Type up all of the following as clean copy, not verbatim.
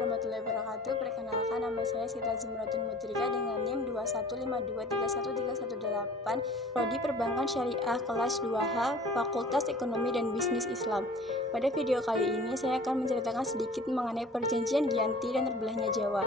warahmatullahi wabarakatuh. Perkenalkan, nama saya Sita Zimratun Mutrika dengan NIM 215231318, Prodi Perbankan Syariah kelas 2H, Fakultas Ekonomi dan Bisnis Islam. Pada video kali ini saya akan menceritakan sedikit mengenai Perjanjian Giyanti dan terbelahnya Jawa.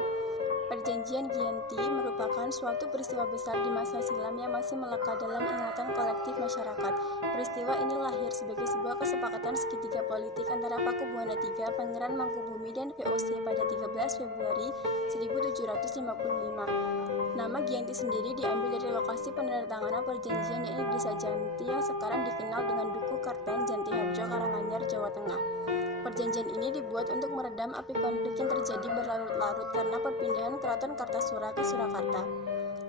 Perjanjian Giyanti merupakan suatu peristiwa besar di masa silam yang masih melekat dalam ingatan kolektif masyarakat. Peristiwa ini lahir sebagai sebuah kesepakatan segitiga politik antara Pakubuwana III, Pangeran Mangkubumi, dan VOC pada 13 Februari 1755. Nama Giyanti sendiri diambil dari lokasi penandatanganan perjanjian, yaitu Desa Janti yang sekarang dikenal dengan Duku Karten, Janti Harjo, Karanganyar, Jawa Tengah. Perjanjian ini dibuat untuk meredam api konflik yang terjadi berlarut-larut karena perpindahan Keraton Kartasura ke Surakarta.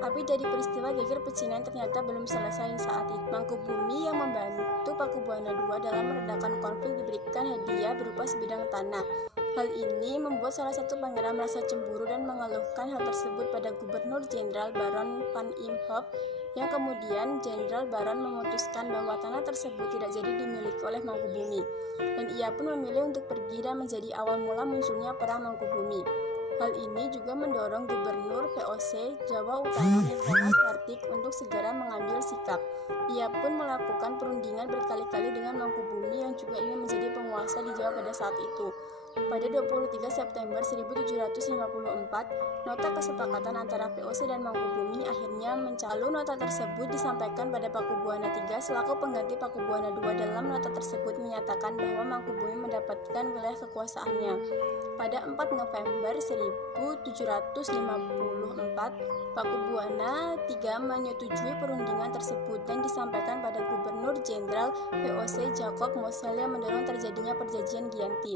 Api dari peristiwa geger pecinan ternyata belum selesai saat itu. Mangkubumi yang membantu Pakubuwana II dalam meredakan konflik diberikan hadiah berupa sebidang tanah. Hal ini membuat salah satu pangeran merasa cemburu dan mengeluhkan hal tersebut pada Gubernur Jenderal Baron van Imhoff, yang kemudian Jenderal Baron memutuskan bahwa tanah tersebut tidak jadi dimiliki oleh Mangkubumi, dan ia pun memilih untuk pergi dan menjadi awal mula munculnya Perang Mangkubumi. Hal ini juga mendorong Gubernur VOC Jawa Utara Nirwono Kartik untuk segera mengambil sikap. Ia pun melakukan perundingan berkali-kali dengan Mangkubumi yang juga ingin menjadi penguasa di Jawa pada saat itu. Pada 23 September 1754, nota kesepakatan antara VOC dan Mangkubumi akhirnya mencalon. Nota tersebut disampaikan pada Pakubuwana III selaku pengganti Pakubuwana II. Dalam nota tersebut menyatakan bahwa Mangkubumi mendapatkan wilayah kekuasaannya. Pada 4 November 1754, Pakubuwana III menyetujui perundingan tersebut dan disampaikan pada Gubernur Jenderal VOC Jacob Mosel yang mendorong terjadinya Perjanjian Giyanti.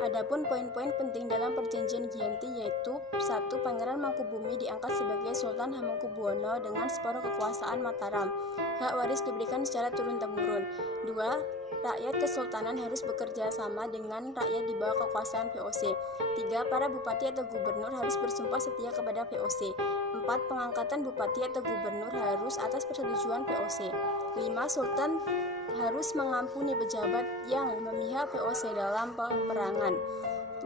Adapun poin-poin penting dalam Perjanjian Giyanti yaitu: 1. Pangeran Mangkubumi diangkat sebagai Sultan Hamengkubuwono dengan separuh kekuasaan Mataram. Hak waris diberikan secara turun-temurun. 2. Rakyat kesultanan harus bekerja sama dengan rakyat di bawah kekuasaan VOC. 3. Para bupati atau gubernur harus bersumpah setia kepada VOC. 4. Pengangkatan bupati atau gubernur harus atas persetujuan VOC. 5. Sultan harus mengampuni pejabat yang memihak VOC dalam peperangan.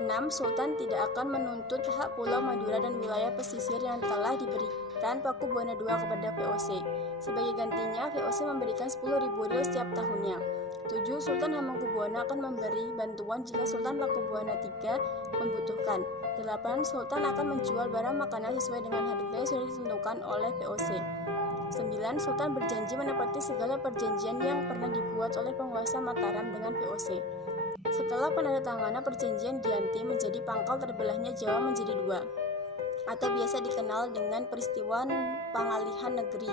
6. Sultan tidak akan menuntut hak Pulau Madura dan wilayah pesisir yang telah diberikan Pakubuwana II kepada VOC. Sebagai gantinya, VOC memberikan 10.000 ril setiap tahunnya. 7. Sultan Hamengkubuwono akan memberi bantuan jika Sultan Pakubuwana III membutuhkan. 8. Sultan akan menjual barang makanan sesuai dengan harga yang sudah ditentukan oleh VOC. 9. Sultan berjanji menepati segala perjanjian yang pernah dibuat oleh penguasa Mataram dengan VOC. Setelah penandatanganan Perjanjian Giyanti menjadi pangkal terbelahnya Jawa menjadi dua, atau biasa dikenal dengan peristiwa pengalihan negeri.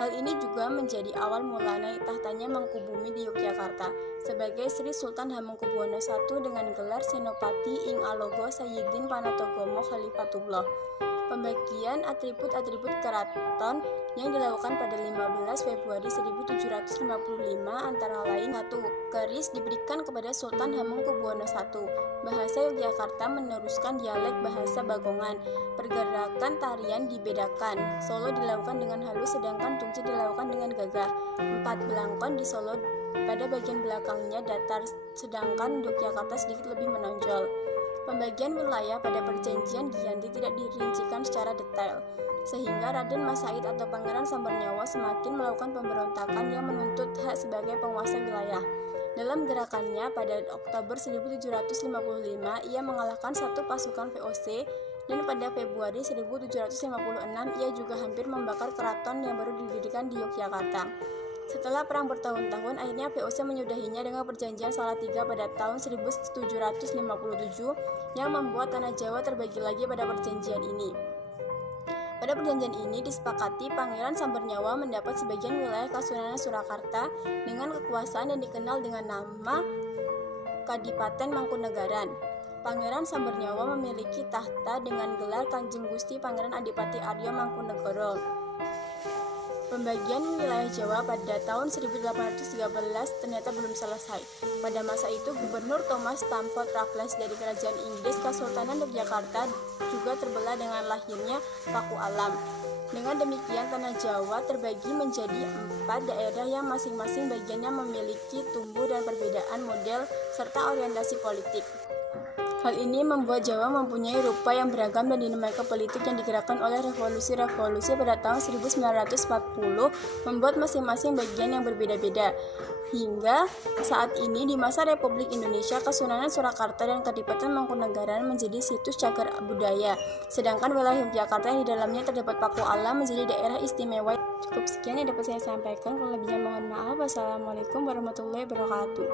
Hal ini juga menjadi awal mula naik tahtanya Mangkubumi di Yogyakarta sebagai Sri Sultan Hamengkubuwono I dengan gelar Senopati ing Alogo Sayyidin Panatogomo Khalifatullah. Pembagian atribut-atribut keraton yang dilakukan pada 15 Februari 1755 antara lain: 1. Keris diberikan kepada Sultan Hamengkubuwono I. Bahasa Yogyakarta meneruskan dialek bahasa Bagongan. Pergerakan tarian dibedakan. Solo dilakukan dengan halus sedangkan Tungci dilakukan dengan gagah. 4. Belangkon di Solo pada bagian belakangnya datar sedangkan Yogyakarta sedikit lebih menonjol. Pembagian wilayah pada Perjanjian Giyanti tidak dirincikan secara detail, sehingga Raden Mas Said atau Pangeran Sambernyawa semakin melakukan pemberontakan yang menuntut hak sebagai penguasa wilayah. Dalam gerakannya pada Oktober 1755, ia mengalahkan satu pasukan VOC, dan pada Februari 1756 ia juga hampir membakar keraton yang baru didirikan di Yogyakarta. Setelah perang bertahun-tahun, akhirnya VOC menyudahinya dengan Perjanjian Salatiga pada tahun 1757 yang membuat tanah Jawa terbagi lagi pada perjanjian ini. Pada perjanjian ini disepakati Pangeran Sambernyawa mendapat sebagian wilayah Kasunanan Surakarta dengan kekuasaan yang dikenal dengan nama Kadipaten Mangkunegaran. Pangeran Sambernyawa memiliki tahta dengan gelar Kanjeng Gusti Pangeran Adipati Arya Mangkunegara. Pembagian wilayah Jawa pada tahun 1813 ternyata belum selesai. Pada masa itu, Gubernur Thomas Stamford Raffles dari Kerajaan Inggris Kesultanan Yogyakarta juga terbelah dengan lahirnya Paku Alam. Dengan demikian, tanah Jawa terbagi menjadi 4 daerah yang masing-masing bagiannya memiliki tumbuh dan perbedaan model serta orientasi politik. Hal ini membuat Jawa mempunyai rupa yang beragam dan dinamika politik yang digerakkan oleh revolusi-revolusi pada tahun 1940 membuat masing-masing bagian yang berbeda-beda. Hingga saat ini di masa Republik Indonesia, Kesunanan Surakarta dan Kadipaten Mangkunegaran menjadi situs cagar budaya, sedangkan wilayah Yogyakarta yang di dalamnya terdapat Paku Alam menjadi daerah istimewa. Cukup sekian yang dapat saya sampaikan, kalau lebihnya mohon maaf. Wassalamualaikum warahmatullahi wabarakatuh.